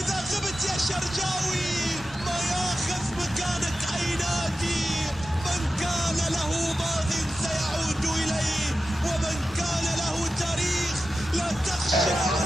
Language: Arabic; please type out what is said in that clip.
إذا غبت يا شرجاوي ما ياخذ مكانك أي نادي. من كان له ماض سيعود إليه، ومن كان له تاريخ لا تخشى